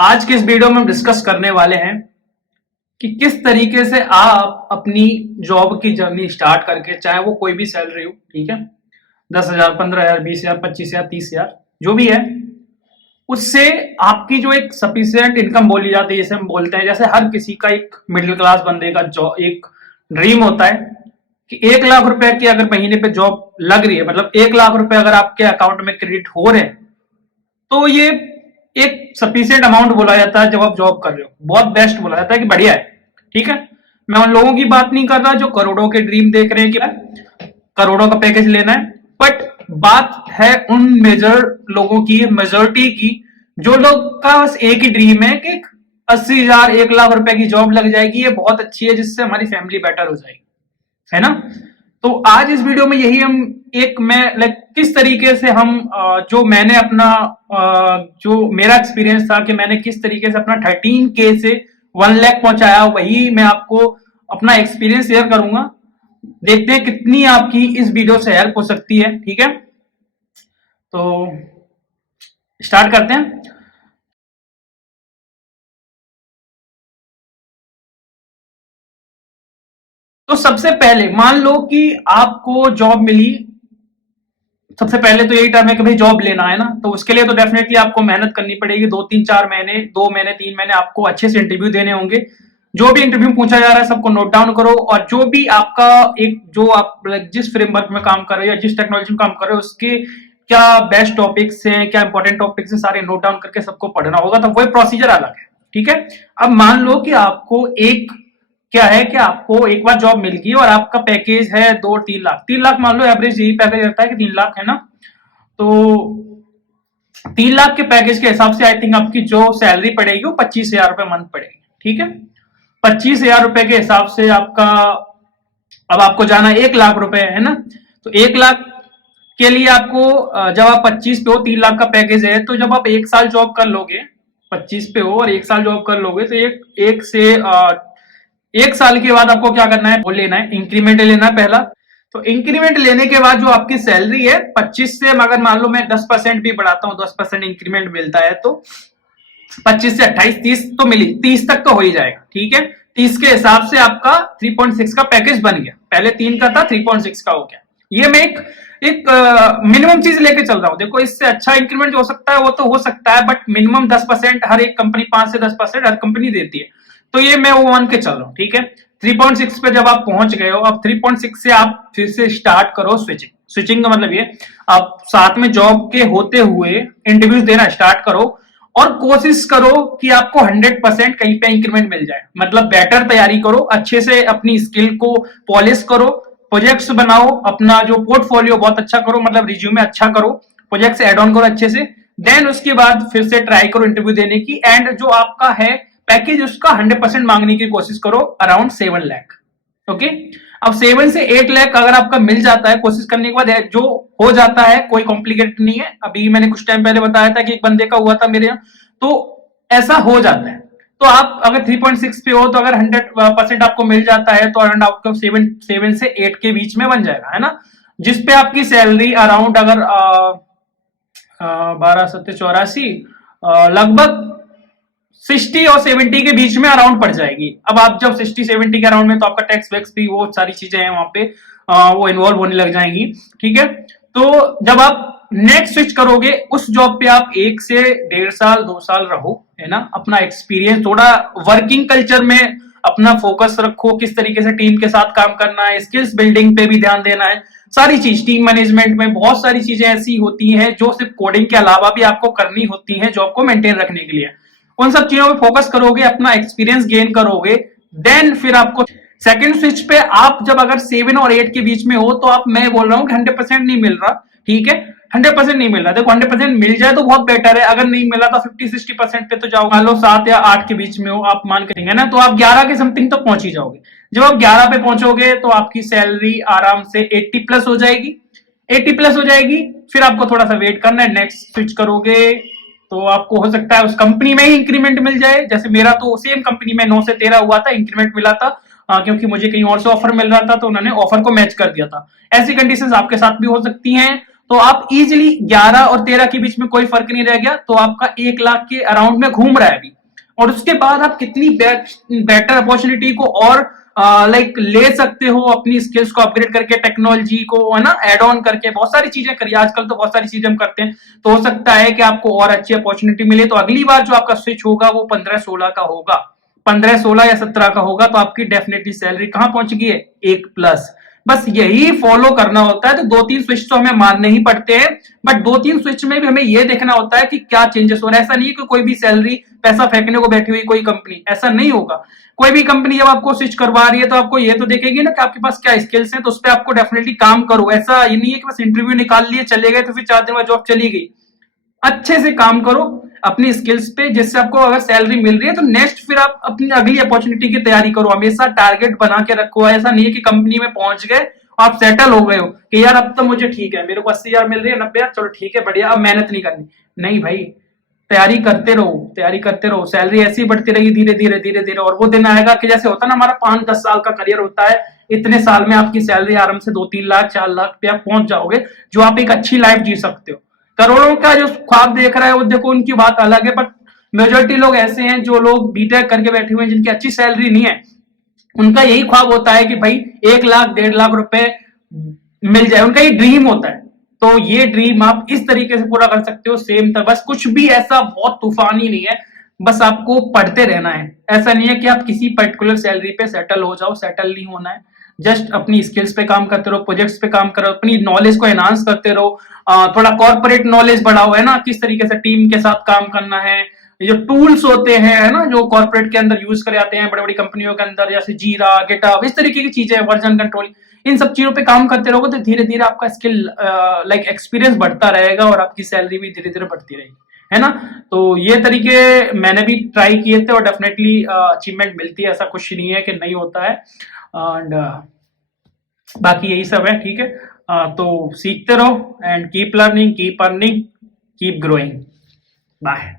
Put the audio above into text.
आज के इस वीडियो में हम डिस्कस करने वाले हैं कि किस तरीके से आप अपनी जॉब की जर्नी स्टार्ट करके, चाहे वो कोई भी सैलरी हो, ठीक है, 10,000, 15,000, 20,000, 25,000, 30,000, जो भी है, उससे आपकी जो एक सफिशियंट इनकम बोली जाती है, जैसे हम बोलते हैं, जैसे हर किसी का एक मिडिल क्लास बंदे का जो एक ड्रीम होता है कि 1 लाख रुपए की अगर महीने पे जॉब लग रही है, मतलब 1 लाख रुपए अगर आपके अकाउंट में क्रेडिट हो रहे हैं, तो ये एक सफिशियंट अमाउंट बोला जाता है। जब आप जॉब कर रहे हो, बहुत बेस्ट बोला जाता है कि बढ़िया है, ठीक है। मैं उन लोगों की बात नहीं कर रहा जो करोड़ों के ड्रीम देख रहे हैं कि करोड़ों का पैकेज लेना है, बट बात है उन मेजर लोगों की, मेजोरिटी की, जो लोग का बस एक ही ड्रीम है कि 80,000, 1 लाख रुपए की जॉब लग जाएगी, ये बहुत अच्छी है, जिससे हमारी फैमिली बेटर हो जाएगी, है ना। तो आज इस वीडियो में यही हम मैं लाइक किस तरीके से हम जो मैंने अपना जो मेरा एक्सपीरियंस था कि मैंने किस तरीके से अपना 13K से 1 लाख पहुंचाया, वही मैं आपको अपना एक्सपीरियंस शेयर करूंगा। देखते हैं कितनी आपकी इस वीडियो से हेल्प हो सकती है, ठीक है। तो स्टार्ट करते हैं। तो सबसे पहले मान लो कि आपको जॉब मिली। सबसे पहले तो यही टर्म है कि भाई जॉब लेना है ना, तो उसके लिए तो डेफिनेटली आपको मेहनत करनी पड़ेगी। 2 3 4 महीने, 2 महीने, 3 महीने आपको अच्छे से इंटरव्यू देने होंगे। जो भी इंटरव्यू पूछा जा रहा है सबको नोट डाउन करो, और जो भी आपका एक जो आप जिस फ्रेमवर्क में काम कर रहे हो या जिस टेक्नोलॉजी में काम कर रहे हो, उसके क्या बेस्ट टॉपिक्स हैं, क्या इंपॉर्टेंट टॉपिक्स हैं, सारे नोट डाउन करके सबको पढ़ना होगा। तो वही प्रोसीजर अलग है, ठीक है। अब मान लो कि आपको क्या है कि आपको एक बार जॉब मिल गई और आपका पैकेज है 2 3 लाख, 3 लाख मान लो एवरेज यही पैकेज रहता है कि 3 लाख, है ना। तो 3 लाख के पैकेज के हिसाब से आई थिंक आपकी जो सैलरी पड़ेगी वो 25,000 रुपए मंथ पड़ेगी, ठीक है। 25,000 रुपए के हिसाब से आपका, अब आपको जाना 1 लाख रुपए, है ना। तो 1 लाख के लिए आपको जब आप 25 पे हो, 3 लाख का पैकेज है, तो जब आप 1 साल जॉब कर लोगे, 25 पे हो और 1 साल जॉब कर लोगे, तो एक से 1 साल के बाद आपको क्या करना है, वो लेना है, इंक्रीमेंट लेना है पहला। तो इंक्रीमेंट लेने के बाद जो आपकी सैलरी है 25 से, अगर मान लो मैं 10% भी बढ़ाता हूं, 10% इंक्रीमेंट मिलता है, तो 25 से 28, 30 तो मिली, 30 तक तो हो ही जाएगा, ठीक है। 30 के हिसाब से आपका 3.6 का पैकेज बन गया। पहले 3 का था, 3.6 का हो गया। ये मैं एक मिनिमम चीज लेके चल रहा हूं। देखो, इससे अच्छा इंक्रीमेंट जो हो सकता है वो तो हो सकता है, बट मिनिमम 10% हर एक कंपनी, 5 से 10% हर कंपनी देती है। तो ये मैं वो मान के चल रहा हूं, ठीक है। 3.6 पे जब आप पहुंच गए हो, अब 3.6 से आप फिर से स्टार्ट करो स्विचिंग। स्विचिंग का मतलब ये, आप साथ में जॉब के होते हुए इंटरव्यूज देना स्टार्ट करो और कोशिश करो कि आपको 100% कहीं पे इंक्रीमेंट मिल जाए। मतलब बेटर तैयारी करो, अच्छे से अपनी स्किल को पॉलिश करो, प्रोजेक्ट्स बनाओ, अपना जो पोर्टफोलियो बहुत अच्छा करो, मतलब रिज्यूमे अच्छा करो, प्रोजेक्ट्स ऐड ऑन करो अच्छे से। देन उसके बाद फिर से ट्राई करो इंटरव्यू देने की, एंड जो आपका है पैकेज उसका 100% मांगने की कोशिश करो, अराउंड 7 लाख। ओके, अब 7 से 8 लाख अगर आपका मिल जाता है कोशिश करने के बाद, जो हो जाता है, कोई कॉम्प्लिकेटेड नहीं है। अभी मैंने कुछ टाइम पहले बताया था कि एक बंदे का हुआ था मेरे यहाँ, तो ऐसा हो जाता है। तो आप अगर 3.6 पे हो, तो अगर 100% आपको मिल जाता है, तो अराउंड आपको 7 से 8 के बीच में बन जाएगा, है ना। जिसपे आपकी सैलरी अराउंड अगर 12 7 84 लगभग 60 और 70 के बीच में अराउंड पड़ जाएगी। अब आप जब 60 70 के अराउंड में, तो आपका टैक्स वैक्स भी, वो सारी चीजें हैं वहां पे, वो इन्वॉल्व होने लग जाएंगी, ठीक है। तो जब आप नेक्स्ट स्विच करोगे, उस जॉब पे आप 1 से 1.5 साल 2 साल रहो, है ना। अपना एक्सपीरियंस, थोड़ा वर्किंग कल्चर में अपना फोकस रखो, किस तरीके से टीम के साथ काम करना है, स्किल्स बिल्डिंग पे भी ध्यान देना है, सारी चीज। टीम मैनेजमेंट में बहुत सारी चीजें ऐसी होती हैं जो सिर्फ कोडिंग के अलावा भी आपको करनी होती हैं जॉब को मेंटेन रखने के लिए। उन सब चीजों पे फोकस करोगे, अपना एक्सपीरियंस गेन करोगे, देन फिर आपको सेकंड स्विच पे, आप जब अगर 7 और 8 के बीच में हो, तो आप, मैं बोल रहा हूं कि 100% नहीं मिल रहा, ठीक है। 100% नहीं मिल रहा, देखो 100% मिल जाए तो बहुत बेटर है, अगर नहीं मिला तो 50 60% पे तो जाओ। मान लो 7 या 8 के बीच में हो, आप मान करेंगे ना, तो आप 11 के समथिंग तक पहुंच ही जाओगे। जब आप 11 पे पहुंचोगे, तो आपकी सैलरी आराम से 80 प्लस हो जाएगी। 80 प्लस हो जाएगी, फिर आपको थोड़ा सा वेट करना है, नेक्स्ट स्विच करोगे, तो आपको हो सकता है उस कंपनी में ही इंक्रीमेंट मिल जाए। जैसे मेरा तो सेम कंपनी में 9 से 13 हुआ था, इंक्रीमेंट मिला था, क्योंकि मुझे कहीं और से ऑफर मिल रहा था, तो उन्होंने ऑफर को मैच कर दिया था। ऐसी कंडीशंस आपके साथ भी हो सकती हैं। तो आप इजिली 11 और 13 के बीच में कोई फर्क नहीं रह गया, तो आपका 1 लाख के अराउंड में घूम रहा है अभी। और उसके बाद आप कितनी बेटर अपॉर्चुनिटी को और ले सकते हो, अपनी स्किल्स को अपग्रेड करके, टेक्नोलॉजी को है ना ऐड ऑन करके, बहुत सारी चीजें करिए। आजकल तो बहुत सारी चीजें हम करते हैं, तो हो सकता है कि आपको और अच्छी अपॉर्चुनिटी मिले। तो अगली बार जो आपका स्विच होगा वो 15-16 का होगा, 15-16 या 17 का होगा, तो आपकी डेफिनेटली सैलरी कहां पहुंच गई है, 1+। बस यही फॉलो करना होता है। तो 2-3 स्विच तो हमें मानने ही पड़ते हैं, बट 2-3 स्विच में भी हमें यह देखना होता है कि क्या चेंजेस हो रहा है। ऐसा नहीं है कि कोई भी सैलरी पैसा फेंकने को बैठी हुई कोई कंपनी, ऐसा नहीं होगा। कोई भी कंपनी जब आपको स्विच करवा रही है तो आपको ये तो देखेगी ना कि आपके पास क्या स्किल्स हैं, तो उस पर आपको डेफिनेटली काम करो। ऐसा ये नहीं है कि बस इंटरव्यू निकाल लिए चले गए तो फिर 4 दिन में जॉब चली गई। अच्छे से काम करो अपनी स्किल्स पे, जिससे आपको अगर सैलरी मिल रही है तो नेक्स्ट फिर आप अपनी अगली अपॉर्चुनिटी की तैयारी करो। हमेशा टारगेट बना के रखो। ऐसा नहीं है कि कंपनी में पहुंच गए, आप सेटल हो गए हो कि यार अब तो मुझे ठीक है, मेरे को 80,000 मिल रही है, 90,000, चलो ठीक है बढ़िया, अब मेहनत नहीं करनी। नहीं भाई, तैयारी करते रहो, तैयारी करते रहो। सैलरी ऐसी बढ़ती रहेगी धीरे धीरे धीरे धीरे, और वो दिन आएगा कि जैसे होता है ना, हमारा 5-10 साल का करियर होता है, इतने साल में आपकी सैलरी आराम से 2-3 लाख 4 लाख पे आप पहुंच जाओगे, जो आप एक अच्छी लाइफ जी सकते हो। करोड़ों का जो ख्वाब देख रहा है वो देखो, उनकी बात अलग है, बट मेजोरिटी लोग ऐसे हैं जो लोग बीटेक करके बैठे हुए हैं, जिनकी अच्छी सैलरी नहीं है, उनका यही ख्वाब होता है कि भाई 1 लाख 1.5 लाख रुपए मिल जाए, उनका ये ड्रीम होता है। तो ये ड्रीम आप इस तरीके से पूरा कर सकते हो, सेम था। बस कुछ भी ऐसा बहुत तूफानी नहीं है, बस आपको पढ़ते रहना है। ऐसा नहीं है कि आप किसी पर्टिकुलर सैलरी पे सेटल हो जाओ, सेटल नहीं होना है। जस्ट अपनी स्किल्स पे काम करते रहो, प्रोजेक्ट्स पे काम करो, अपनी नॉलेज को एनहांस करते रहो। थोड़ा कॉर्पोरेट नॉलेज बढ़ाओ, है ना, किस तरीके से टीम के साथ काम करना है। ये जो टूल्स होते हैं, है ना, जो कॉर्पोरेट के अंदर यूज करे जाते हैं बड़ी बड़ी कंपनियों के अंदर, जैसे जीरा, गिटहब, इस तरीके की चीजें, वर्जन कंट्रोल, इन सब चीजों पे काम करते रहोगे तो धीरे धीरे आपका स्किल एक्सपीरियंस बढ़ता रहेगा और आपकी सैलरी भी धीरे धीरे बढ़ती रहेगी, है ना। तो ये तरीके मैंने भी ट्राई किए थे और डेफिनेटली अचीवमेंट मिलती है, ऐसा कुछ नहीं है कि नहीं होता है। एंड बाकी यही सब है, ठीक है। तो सीखते रहो and keep learning, keep earning, keep growing. Bye.